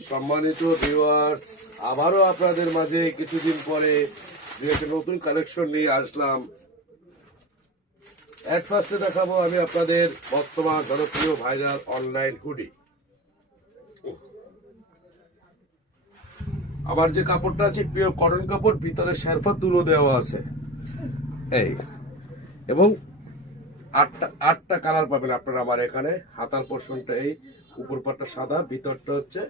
সম্মানিত ভিউয়ার্স, আবারও আপনাদের মাঝে কিছুদিন পরে একটা নতুন কালেকশন নিয়ে আসলাম। এট ফার্স্টে দেখাবো আমি আপনাদের বর্তমান জনপ্রিয় ভাইরাল অনলাইন হুডি। আমার যে কাপড়টা আছে পিওর কটন কাপড়, ভিতরে শেরফা তুলো দেওয়া আছে এই, এবং আটটা কালার পাবেন আপনারা আমার এখানে। হাতার পোর্শনটা এই, উপর পাটটা সাদা, ভিতরটা হচ্ছে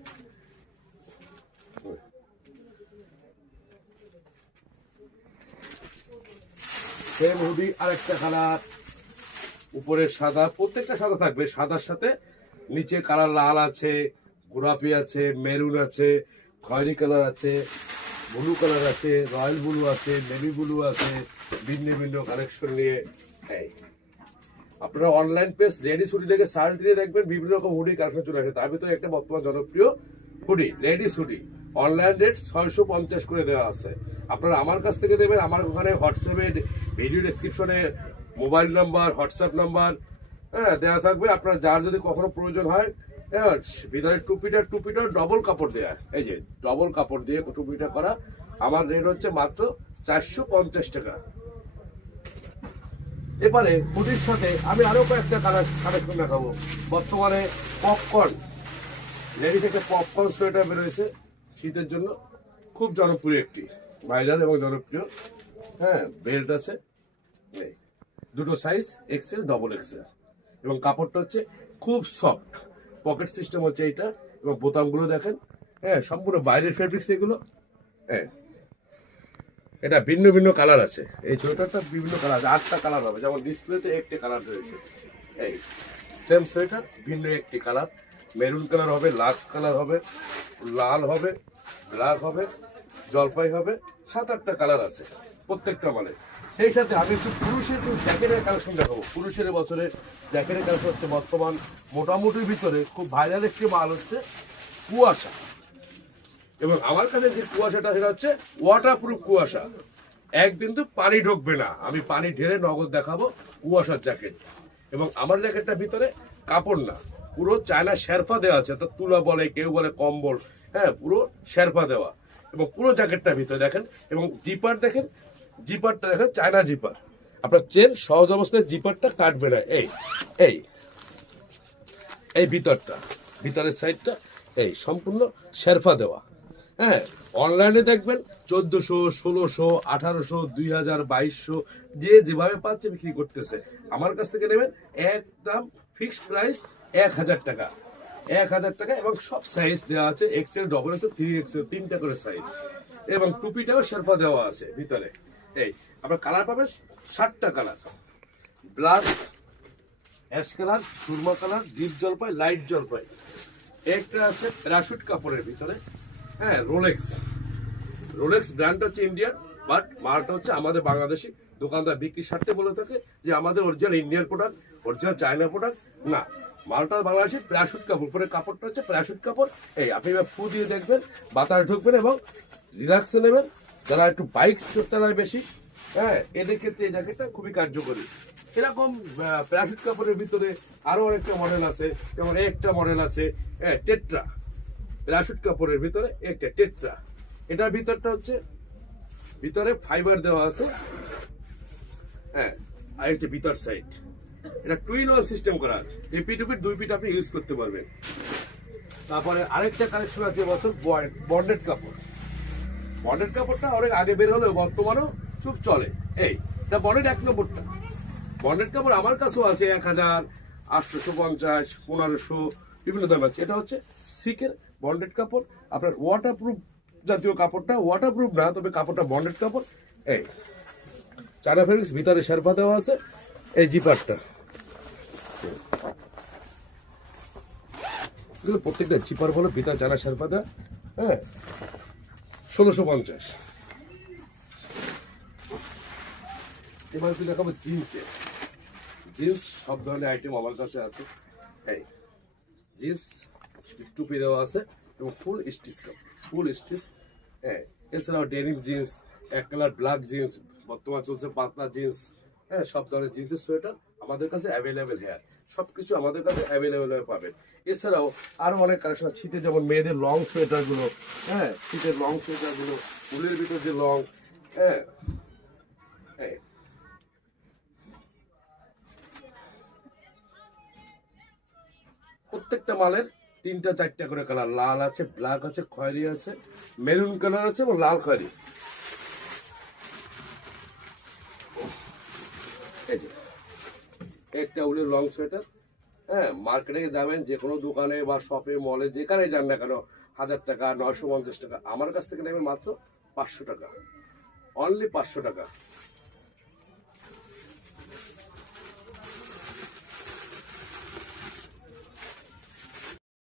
সেম হুডি, আরেকটা কালার, উপরে সাদা, প্রত্যেকটা সাদা থাকবে, সাদার সাথে নিচে কালার লাল আছে, গোলাপি আছে, মেরুন আছে, খয়েরি কালার আছে, ব্লু কালার আছে, রয়্যাল ব্লু আছে, নেভি ব্লু আছে, ভিন্ন ভিন্ন কালেকশন নিয়ে এই। আপনারা অনলাইন পেজ লেডিস হুডি থেকে সার্চ দিয়ে দেখবেন, বিভিন্ন রকম হুডি কালেকশন চলে আসে। তার ভিতরে একটা বর্তমান জনপ্রিয় hoodie, ladies hoodie. Online rate 650 করে দেওয়া আছে। আপনারা আমার কাছ থেকে দেবেন। আমার ওখানে হোয়াটসঅ্যাপে ভিডিও ডেসক্রিপশনে মোবাইল নাম্বার, হোয়াটসঅ্যাপ নাম্বার দেওয়া থাকবে। আপনার যার যদি কখনো প্রয়োজন হয়, ভিতরে টুপিটা ডবল কাপড় দেয়া, এই যে ডবল কাপড় দিয়ে টুপিটা করা। আমার রেট হচ্ছে মাত্র 450 টাকা। এবারে হুডির সাথে আমি আরো কয়েকটা কালেকশন দেখাবো। বর্তমানে পপকর্ন, লেডি থেকে পপকর্ন সোয়েটার বেরোয়েছে শীতের জন্য, খুব জনপ্রিয় একটি ভাইরাল এবং জনপ্রিয়। বেল্ট আছে, দুটো সাইজ, এক্সেল, ডবল এক্সেল, এবং কাপড়টা হচ্ছে খুব সফট, পকেট সিস্টেম হচ্ছে এইটা, এবং বোতামগুলো দেখেন, সম্পূর্ণ বাইরের ফেব্রিক্স এগুলো। এটা ভিন্ন ভিন্ন কালার আছে, এই সোয়েটারটা বিভিন্ন কালার আছে, 8টা কালার হবে, যেমন ডিসপ্লেতে একটি কালার রয়েছে। এই সেম সোয়েটার, ভিন্ন একটি কালার, মেরুন কালার হবে, লাক্স কালার হবে, লাল হবে, ব্ল্যাক হবে, জলপাই হবে, 7-8টা কালার আছে প্রত্যেকটা মালে। সেই সাথে আমি একটু পুরুষের জ্যাকেটের কালেকশন দেখাবো। পুরুষের বছরে জ্যাকেটের কালেকশন হচ্ছে বর্তমান মোটামুটির ভিতরে খুব ভাইরাল একটি মাল হচ্ছে কুয়াশা। এবং আমার কাছে যে কুয়াশাটা, সেটা হচ্ছে ওয়াটারপ্রুফ কুয়াশা, এক বিন্দু পানি ঢুকবে না। আমি পানি ঢেলে নগদ দেখাবো কুয়াশার জ্যাকেট। এবং আমার জ্যাকেটটার ভিতরে কাপড় না, পুরো চায়না শেরফা দেওয়া আছে, তো তুলা বলে, কেউ বলে কম্বল, পুরো শেরফা দেওয়া। এবং পুরো জ্যাকেটটার ভিতরে দেখেন, এবং জিপার দেখেন, জিপারটা দেখেন চায়না জিপার। আপনার চেন সহজ অবস্থায় জিপারটা কাটবে না। এই এই এই ভিতরের সাইডটা এই সম্পূর্ণ শেরফা দেওয়া। অনলাইনে দেখবেন 1400, 1600, 1800, 2000, 2200, যে যেভাবে পাচ্ছে বিক্রি করতেছে। আমার কাছ থেকে নেবেন একদম ফিক্সড প্রাইস 1000 টাকা, 1000 টাকা। এবং সব সাইজ দেওয়া আছে, এক্সেল, ডবল এক্সেল, 3XL, 3টা করে সাইজ। এবং টুপিটাও শেরফা দেওয়া আছে ভিতরে। এই আপনার কালার পাবেন 7টা কালার, ব্ল্যাক, অ্যাশ কালার, সুরমা কালার, ডিপ জলপাই, লাইট জলপাই। একটা আছে প্যারাশুট কাপড়ের ভিতরে, রোলেক্স ব্র্যান্ড হচ্ছে ইন্ডিয়ান, বাট মালটা হচ্ছে আমাদের বাংলাদেশি। দোকানদার বিক্রির স্বার্থে বলে থাকে যে আমাদের original Indian product, original China product না। মালটা বাংলাদেশি প্যারাশুট কাপড়, পরে কাপড়টা হচ্ছে প্যারাশুট কাপড়। এই আপনি এবার ফু দিয়ে দেখবেন, বাতাস ঢুকবেন এবং রিল্যাক্সে নেবেন। যারা একটু বাইক চালায় বেশি, এদের ক্ষেত্রে এই জ্যাকেটটা খুবই কার্যকরী। এরকম প্যারাশুট কাপড়ের ভিতরে আরো অনেকটা মডেল আছে, যেমন একটা মডেল আছে টেট্রা, প্যারাশুট কাপড়ের ভিতরে একটা টেট্রা। এটার ভিতরটা হচ্ছে ভিতরে ফাইবার দেওয়া আছে, আর হচ্ছে ভিতর সাইড এটা টুইন ওয়াল সিস্টেম করা, এই পিঠ দুই পিঠ আপনি ইউজ করতে পারবেন। তারপরে আরেকটা কালেকশন আছে বছর বন্ডেড কাপড়। বন্ডেড কাপড়টা অনেক আগে বের হলেও বর্তমানেও খুব চলে। এই এটা বন্ডেড 1 নম্বরটা। বন্ডেড কাপড় আমার কাছেও আছে 1000, 850, 1500, বিভিন্ন দাম আছে। এটা হচ্ছে সিকের বন্ডেড কাপড়। আপনার ওয়াটারপ্রুফ জাতীয় কাপড়টা, ওয়াটারপ্রুফ না, তবে কাপড়টা বন্ডেড কাপড়। এই চায়না ফেব্রিক্স, ভিতরে শেরফা দেওয়া আছে, এই জিপারটা, প্রত্যেকটা জিপার বলে ভিতরে চায়না শেরফা দেওয়া। 1650। এবার কি দেখাবো জিন্স, সব ধরনের আইটেম আমার কাছে আছে। এই জিন্স টুপি দেওয়া আছে এবং ফুল স্টিচ কাপড়, ফুল স্টিচ। এছাড়াও denim jeans, 1 colour black jeans, বর্তমান চলছে পাতলা জিন্স। সব ধরনের জিন্সের সোয়েটার আমাদের কাছে অ্যাভেলেবেল। সবকিছু আমাদের কাছে অ্যাভেলেবেল পাবেন। এছাড়াও আরো অনেক কালেকশন, শীতে যেমন মেয়েদের লং সোয়েটার গুলো, হ্যাঁ শীতের লং সোয়েটার গুলো, উলের ভিতর যে লং, হ্যাঁ এই প্রত্যেকটা মালের 3টা 4টা করে কালার, লাল আছে, ব্ল্যাক আছে, খয়েরি আছে, মেরুন কালার আছে এবং লাল খয়েরি। এই যে একটা উলের লং সোয়েটার, হ্যাঁ মার্কেটে যাবেন যে কোনো দোকানে বা শপে মলে যেখানে যান না কেন, 1000 টাকা, 950 টাকা, আমার কাছ থেকে নেবেন মাত্র 500 টাকা, অনলি 500 টাকা।